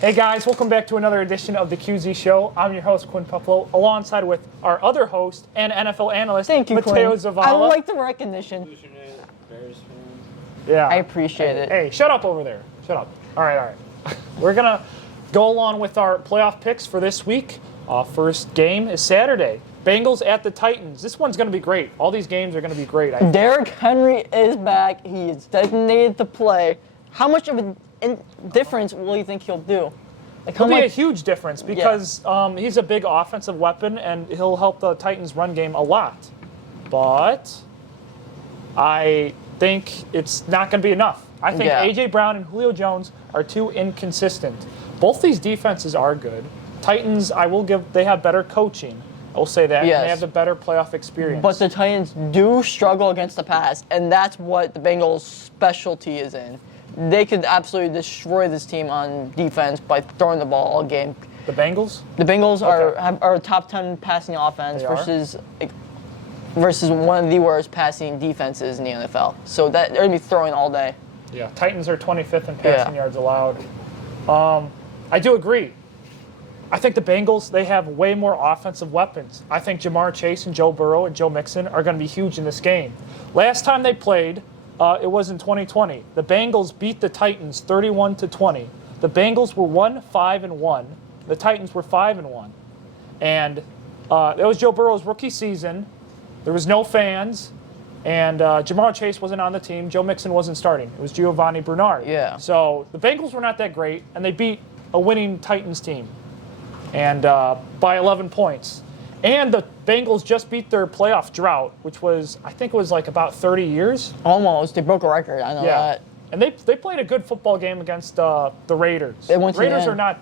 Hey guys, welcome back to another edition of the QZ Show. I'm your host, Quinn Puffalo, alongside with our other host and NFL analyst, Thank you, Mateo Quinn. Zavala. I like the recognition. Yeah. I appreciate it. Hey, shut up over there. Shut up. All right. We're going to go along with our playoff picks for this week. First game is Saturday. Bengals at the Titans. This one's going to be great. All these games are going to be great. Derrick Henry is back. He is designated to play. How much of a difference will you think he'll do? It'll be a huge difference because he's a big offensive weapon and he'll help the Titans' run game a lot. But I think it's not going to be enough. I think A.J. Brown and Julio Jones are too inconsistent. Both these defenses are good. Titans, they have better coaching. I will say that. Yes. And they have the better playoff experience. But the Titans do struggle against the pass, and that's what the Bengals' specialty is in. They could absolutely destroy this team on defense by throwing the ball all game. The Bengals? The Bengals are a top 10 passing offense versus one of the worst passing defenses in the NFL. So they're going to be throwing all day. Yeah, Titans are 25th in passing yards allowed. I do agree. I think the Bengals, they have way more offensive weapons. I think Jamar Chase and Joe Burrow and Joe Mixon are going to be huge in this game. Last time they played, it was in 2020. The Bengals beat the Titans 31-20. The Bengals were 5-1. The Titans were 5-1. And it was Joe Burrow's rookie season. There was no fans. And Jamar Chase wasn't on the team. Joe Mixon wasn't starting. It was Giovanni Bernard. Yeah. So the Bengals were not that great, and they beat a winning Titans team. And by 11 points. And the Bengals just beat their playoff drought, which was, I think it was like about 30 years. Almost. They broke a record. I know that. And they played a good football game against the Raiders. They went to Raiders the are not,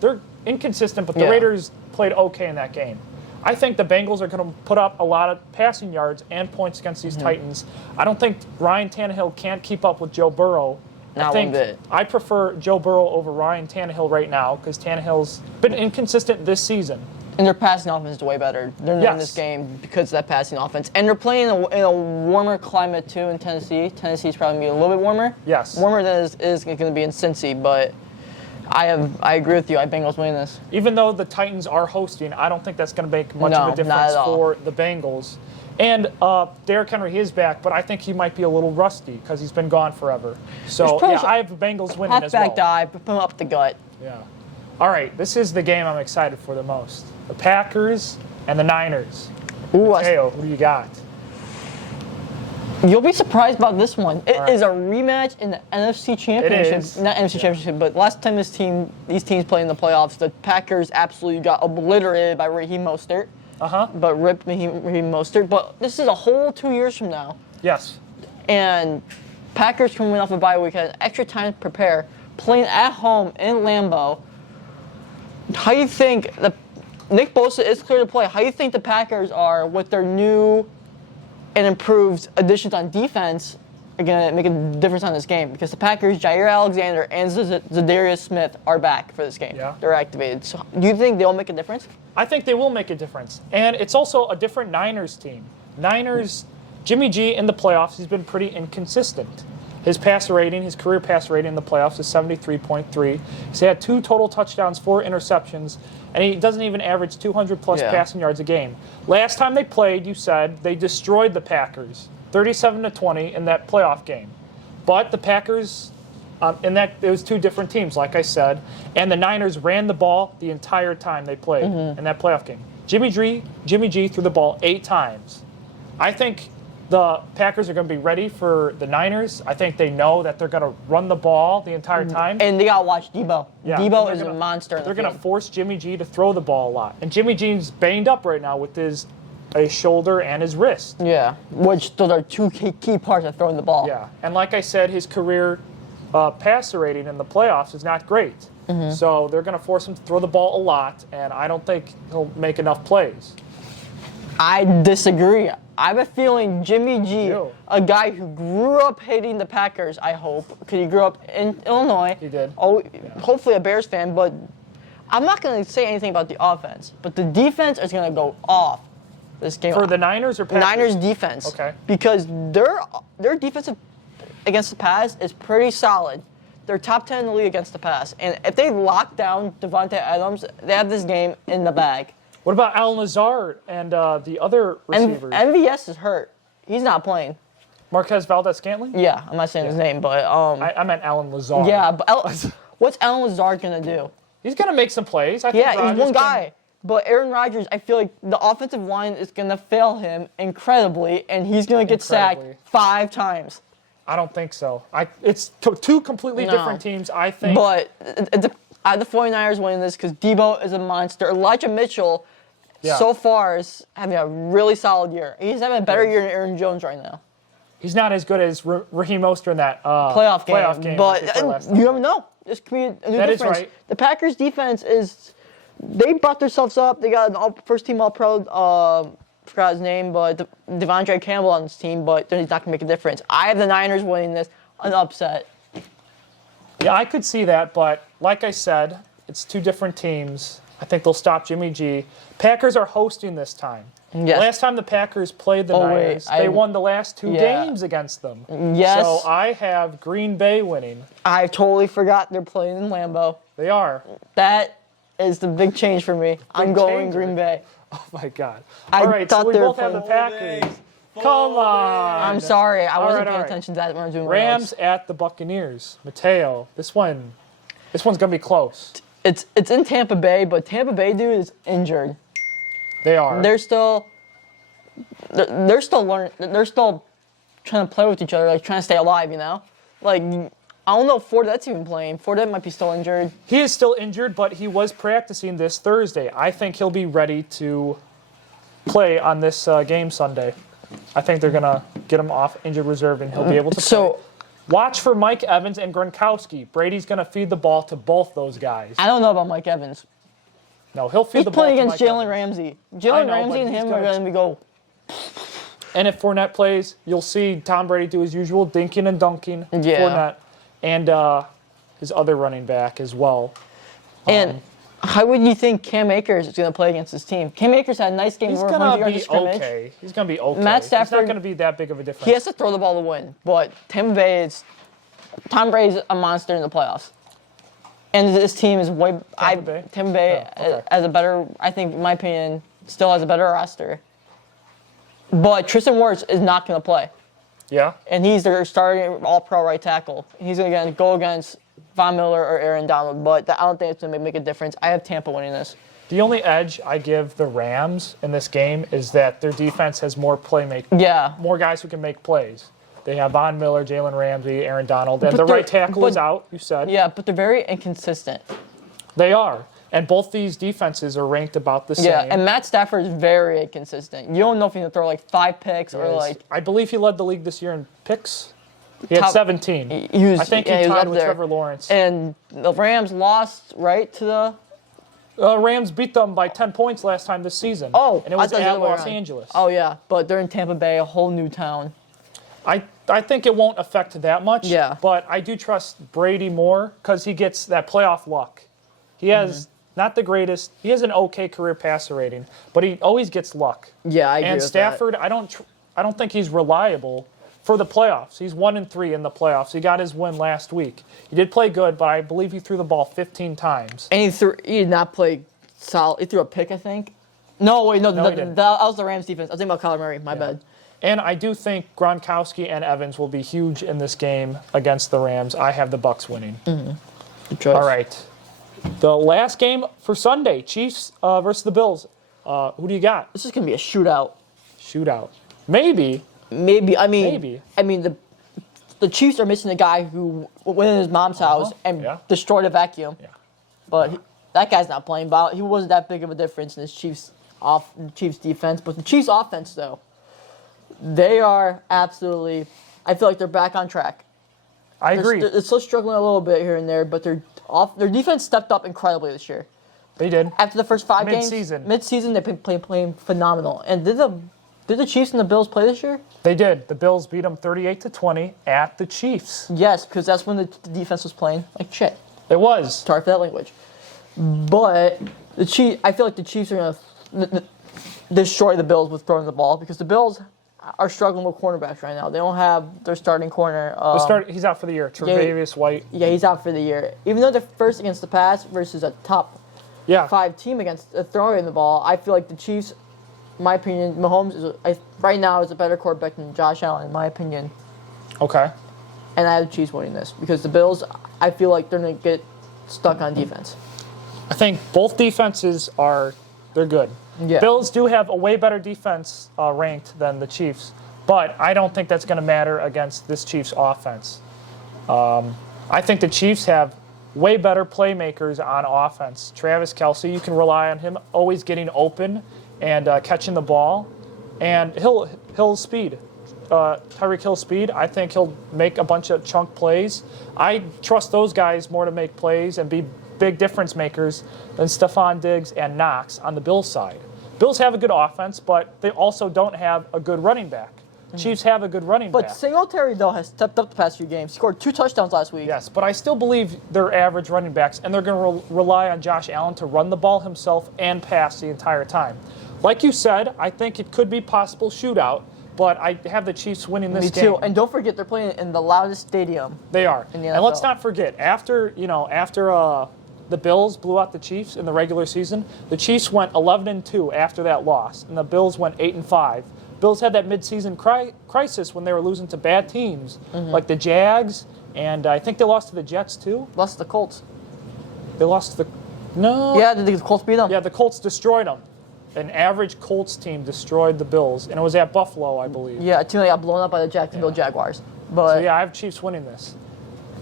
they're inconsistent, but the Raiders played okay in that game. I think the Bengals are going to put up a lot of passing yards and points against these Titans. I don't think Ryan Tannehill can't keep up with Joe Burrow. Not one bit. I prefer Joe Burrow over Ryan Tannehill right now because Tannehill's been inconsistent this season. And their passing offense is way better. They're winning this game because of that passing offense. And they're playing in a warmer climate, too, in Tennessee. Tennessee's probably going to be a little bit warmer. Yes. Warmer than it is going to be in Cincy, but I agree with you. I Bengals winning this. Even though the Titans are hosting, I don't think that's going to make much of a difference for the Bengals. And Derrick Henry is back, but I think he might be a little rusty because he's been gone forever. So, I have the Bengals winning as well. Halfback dive, put him up the gut. Yeah. All right, this is the game I'm excited for the most. The Packers and the Niners. Mateo, who do you got? You'll be surprised about this one. It is a rematch in the NFC Championship. It is. Not NFC Championship, but last time these teams played in the playoffs, the Packers absolutely got obliterated by Raheem Mostert. But rip Raheem Mostert. But this is a whole 2 years from now. Yes. And Packers coming off a bye week had extra time to prepare, playing at home in Lambeau. How do you think Nick Bosa is clear to play? How do you think the Packers are with their new and improved additions on defense are going to make a difference on this game? Because the Packers, Jair Alexander and Zadarius Smith are back for this game. Yeah. They're activated. So do you think they'll make a difference? I think they will make a difference. And it's also a different Niners team. Jimmy G in the playoffs, he's been pretty inconsistent. His career pass rating in the playoffs is 73.3. He's had 2 total touchdowns, 4 interceptions, and he doesn't even average 200-plus passing yards a game. Last time they played, you said, they destroyed the Packers, 37-20 in that playoff game. But the Packers, it was 2 different teams, like I said, and the Niners ran the ball the entire time they played in that playoff game. Jimmy G threw the ball 8 times. I think the Packers are going to be ready for the Niners. I think they know that they're going to run the ball the entire time. And they got to watch Debo. Yeah, Debo is a monster. They're going to force Jimmy G to throw the ball a lot. And Jimmy G's banged up right now with his shoulder and his wrist. Yeah, which those are 2 key parts of throwing the ball. Yeah, and like I said, his career passer rating in the playoffs is not great. So they're going to force him to throw the ball a lot, and I don't think he'll make enough plays. I disagree. I have a feeling Jimmy G, a guy who grew up hating the Packers, I hope, because he grew up in Illinois. He did. Hopefully a Bears fan, but I'm not going to say anything about the offense. But the defense is going to go off this game. For the Niners or Packers? Niners defense. Okay. Because their defensive against the pass is pretty solid. They're top 10 in the league against the pass. And if they lock down Devontae Adams, they have this game in the bag. What about Al Lazard and the other receivers? MVS is hurt. He's not playing. Marquez Valdez-Scantling? Yeah, I'm not saying his name, but I meant Alan Lazard. yeah. But what's Alan Lazard gonna do? He's going to make some plays. I think Yeah, Rodgers he's one guy. But Aaron Rodgers, I feel like the offensive line is gonna fail him incredibly, and he's gonna get sacked 5 times. I don't think so. It's two completely different teams, I think. But I have the 49ers winning this because Debo is a monster. Elijah Mitchell, so far, is having a really solid year. He's having a better year than Aaron Jones right now. He's not as good as Raheem Mostert in that playoff game. But you never know. This could be a new that difference. Is right. The Packers' defense they brought themselves up. They got an first-team All-Pro, forgot his name, but Devondre Campbell on this team, but he's not going to make a difference. I have the Niners winning this, an upset. Yeah, I could see that, but like I said, it's two different teams. I think they'll stop Jimmy G. Packers are hosting this time. Yes. Last time the Packers played the Niners, they won the last 2 games against them. Yes. So I have Green Bay winning. I totally forgot they're playing in Lambeau. They are. That is the big change for me. I'm going Green Bay. Oh, my God. I All right, so thought we they were both have the playing- Packers. Come on. I'm sorry. I wasn't paying all right. attention to that when I was doing my Rams notes. at the Buccaneers. Mateo, this one's going to be close. It's in Tampa Bay, but Tampa Bay dude is injured. They are. They're still learning. They're still trying to play with each other, like trying to stay alive. You know, like I don't know if Fournette's even playing. Fournette might be still injured. He is still injured, but he was practicing this Thursday. I think he'll be ready to play on this game Sunday. I think they're going to get him off injured reserve, and he'll be able to play. So, watch for Mike Evans and Gronkowski. Brady's going to feed the ball to both those guys. I don't know about Mike Evans. No, he'll feed He's the ball playing to against Mike Jalen Evans. Ramsey. I Jalen know, Ramsey but and he's him are gonna- going to go. And if Fournette plays, you'll see Tom Brady do his usual dinking and dunking. Yeah. Fournette and his other running back as well. And how would you think Cam Akers is going to play against this team? Cam Akers had a nice game. He's over going 100 to yards be of scrimmage. okay. He's going to be okay. Matt It's Stafford- not going to be that big of a difference. He has to throw the ball to win. But Tampa Bay is Tom Brady's a monster in the playoffs. And this team is way. Tampa Bay has a better, I think, in my opinion, still has a better roster. But Tristan Wirfs is not going to play. Yeah? And he's their starting all-pro right tackle. He's going to go against Von Miller or Aaron Donald. But I don't think it's going to make a difference. I have Tampa winning this. The only edge I give the Rams in this game is that their defense has more playmaking. Yeah. More guys who can make plays. They have Von Miller, Jalen Ramsey, Aaron Donald, and the right tackle is out, you said. Yeah, but they're very inconsistent. They are. And both these defenses are ranked about the same. Yeah, and Matt Stafford is very inconsistent. You don't know if he's going to throw like 5 picks or like... I believe he led the league this year in picks. He had 17. I think he tied with Trevor Lawrence. And the Rams lost, right, to the... Rams beat them by 10 points last time this season. Oh, and it was at Los Angeles. Oh, yeah, but they're in Tampa Bay, a whole new town. I think it won't affect that much. Yeah. But I do trust Brady more because he gets that playoff luck. He has not the greatest. He has an okay career passer rating, but he always gets luck. Yeah, I agree And with Stafford, I don't think he's reliable for the playoffs. He's 1-3 in the playoffs. He got his win last week. He did play good, but I believe he threw the ball 15 times. And he did not play solid. He threw a pick, I think. No, wait, no, he didn't. that was the Rams defense. I was thinking about Kyler Murray. My bad. And I do think Gronkowski and Evans will be huge in this game against the Rams. I have the Bucs winning. Good choice. All right. The last game for Sunday, Chiefs versus the Bills. Who do you got? This is going to be a shootout. Shootout. Maybe. Maybe. I mean, Maybe. The Chiefs are missing a guy who went in his mom's house and destroyed a vacuum. Yeah. But that guy's not playing. But he wasn't that big of a difference in his Chiefs defense. But the Chiefs offense, though, they are absolutely. I feel like they're back on track. I agree. They're still struggling a little bit here and there, but their defense stepped up incredibly this year. They did. After the first 5 games, Mid-season. they've been playing phenomenal. And did the Chiefs and the Bills play this year? They did. The Bills beat them 38-20 at the Chiefs. Yes, because that's when the defense was playing like shit. It was. Sorry for that language. But I feel like the Chiefs are going to destroy the Bills with throwing the ball because the Bills are struggling with cornerbacks right now. They don't have their starting corner. He's out for the year. Tre'Davious White. Yeah, he's out for the year. Even though they're first against the pass versus a top 5 team against throwing the ball, I feel like the Chiefs, in my opinion, Mahomes right now is a better quarterback than Josh Allen, in my opinion. Okay. And I have the Chiefs winning this because the Bills, I feel like they're going to get stuck on defense. I think both defenses they're good. Yeah. Bills do have a way better defense ranked than the Chiefs, but I don't think that's going to matter against this Chiefs offense. I think the Chiefs have way better playmakers on offense. Travis Kelce, you can rely on him always getting open and catching the ball. And Hill's speed. Tyreek Hill's speed, I think he'll make a bunch of chunk plays. I trust those guys more to make plays and be big difference makers than Stephon Diggs and Knox on the Bills side. Bills have a good offense, but they also don't have a good running back. Chiefs have a good running back. But Singletary, though, has stepped up the past few games. Scored 2 touchdowns last week. Yes, but I still believe they're average running backs, and they're going to rely on Josh Allen to run the ball himself and pass the entire time. Like you said, I think it could be possible shootout, but I have the Chiefs winning this game. Me too. And don't forget, they're playing in the loudest stadium. They are. In the NFL. And let's not forget, after the Bills blew out the Chiefs in the regular season, the Chiefs went 11-2 after that loss, and the Bills went 8-5. Bills had that midseason crisis when they were losing to bad teams like the Jags, and I think they lost to the Jets too. Lost to the Colts. They lost to the no. Yeah, the Colts beat them. Yeah, the Colts destroyed them. An average Colts team destroyed the Bills, and it was at Buffalo, I believe. Yeah, a team that got blown up by the Jacksonville Jaguars. But so yeah, I have Chiefs winning this.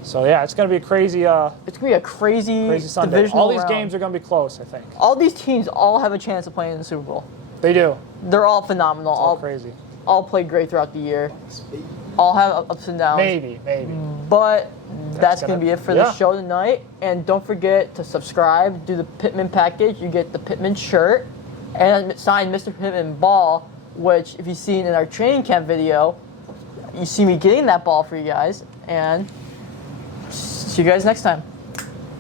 So yeah, it's going to be a crazy. It's going to be a crazy Sunday. divisional All these round. games are going to be close, I think. All these teams all have a chance of playing in the Super Bowl. They do. They're all phenomenal. It's all crazy. All played great throughout the year. All have ups and downs. Maybe. But that's going to be it for the show tonight. And don't forget to subscribe, do the Pittman package. You get the Pittman shirt and signed Mr. Pittman ball, which if you've seen in our training camp video, you see me getting that ball for you guys. And see you guys next time.